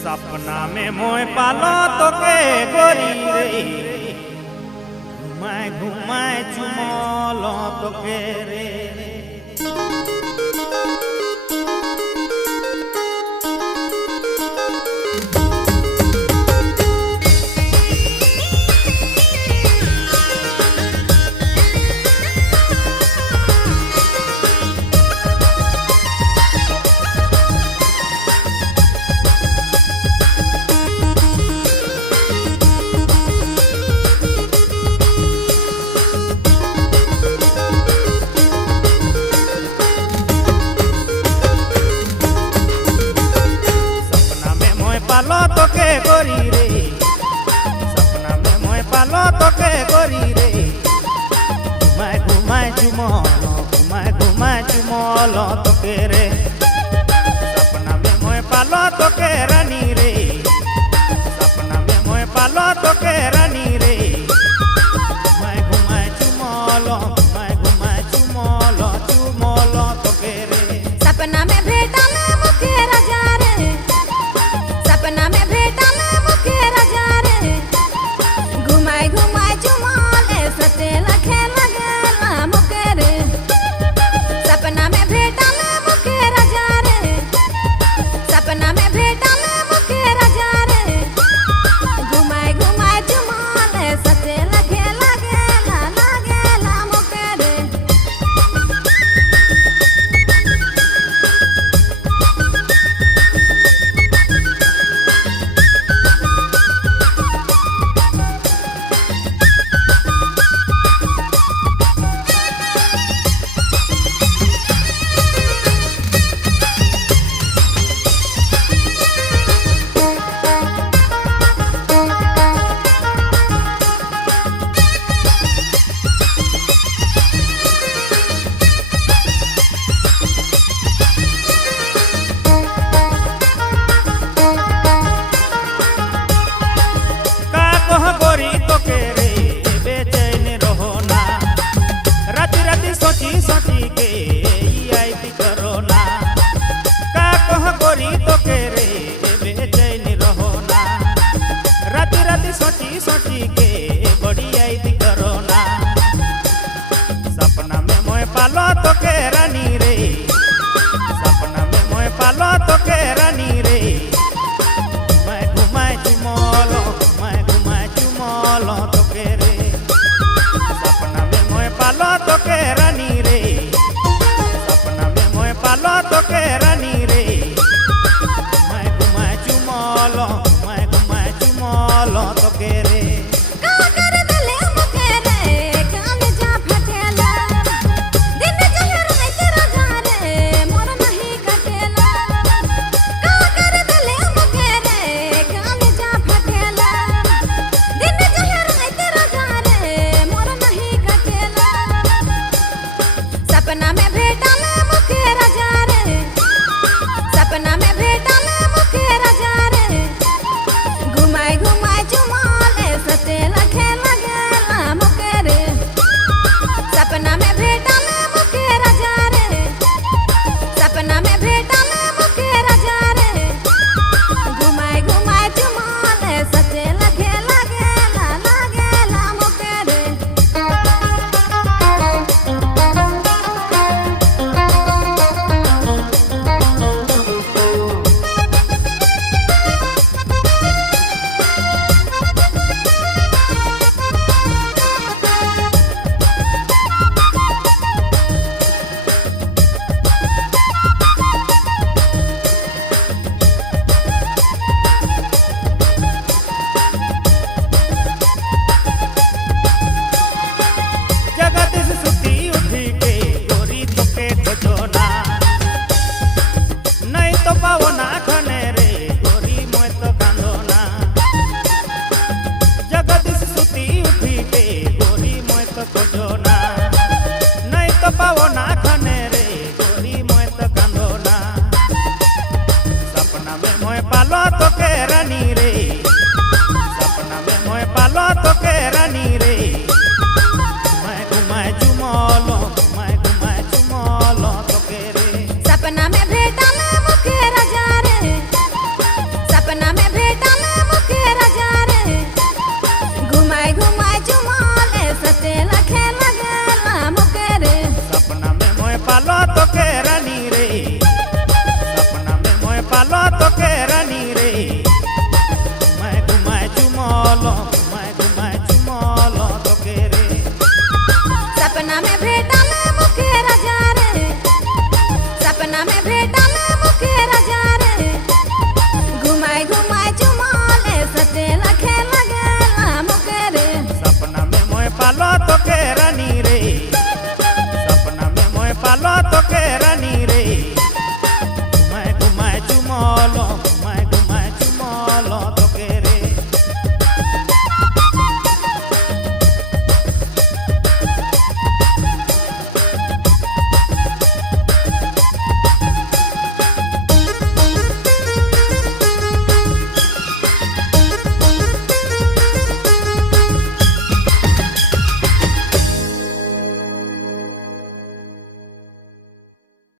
सपना में मोय पालो तो के गोरी रे, घुमाए घुमाए चुमोलो तो के रे। पालो तो के गोरी रे, सपना में मोय पालो तो के गोरी रे, घुमाए घुमाए चुमोलो, घुमाए घुमाए चुमोलो तो के रे। सपना में मोय पालो तो के रानी रे, सपना में मोय पालो तो के रानी रे, घुमाए घुमाए चुमोलो, घुमाए घुमाए चुमोलो, चुमोलो तो के रे। सपना में भेटा में मुखे राजा रे, सपना में भेटा में मुखे राजा रे, घुमाए घुमाए चुमोले सते लखे लगेला मुखे रे। सपना में भेटा में मुखे राजा रे, सपना में भेटा में मुखे राजा रे, घुमाए घुमाए चुमोले सते लखे लगेला लगेला मुखे रे। गोरी तो के रे बेचैन रहो ना, राती राती सोची सोची के आई भी करो ना। का कह गोरी तो के रे बेचैन रहो ना, राती राती सोची सोची के बड़ी आई भी करो ना। सपना में मोय पालो तो के रानी रे, सपना में मोय पालो तो के रानी रे, घुमाए घुमाए चुमोलो, घुमाए घुमाए चुमोलो तो के रे। सपना में मोय पालो तो के रानी रे, सपना में मोय पालो तो के रानी रे, घुमाए घुमाए चुमोलो, घुमाए घुमाए चुमोलो तो के रे। सपना में भेटा में मुखे राजा रे, सपना में भेटा में मुखे राजा रे, घुमाए घुमाए चुमोले सते लखे लगेला मुखे रे। सपना में भेटा में मुखे राजा रे, सपना में भेटा में मुखे राजा रे, घुमाए घुमाए चुमोले सते लखे लगेला लगेला मुखे रे। सपना में मोय पालो तो के रानी रे, सपना में मोय पालो तो के रानी रे, घुमाए घुमाए चुमोलो, घुमाए घुमाए चुमोलो तो के रे। सपना में भेटा में मुखे राजा रे, सपना सपना में भेटल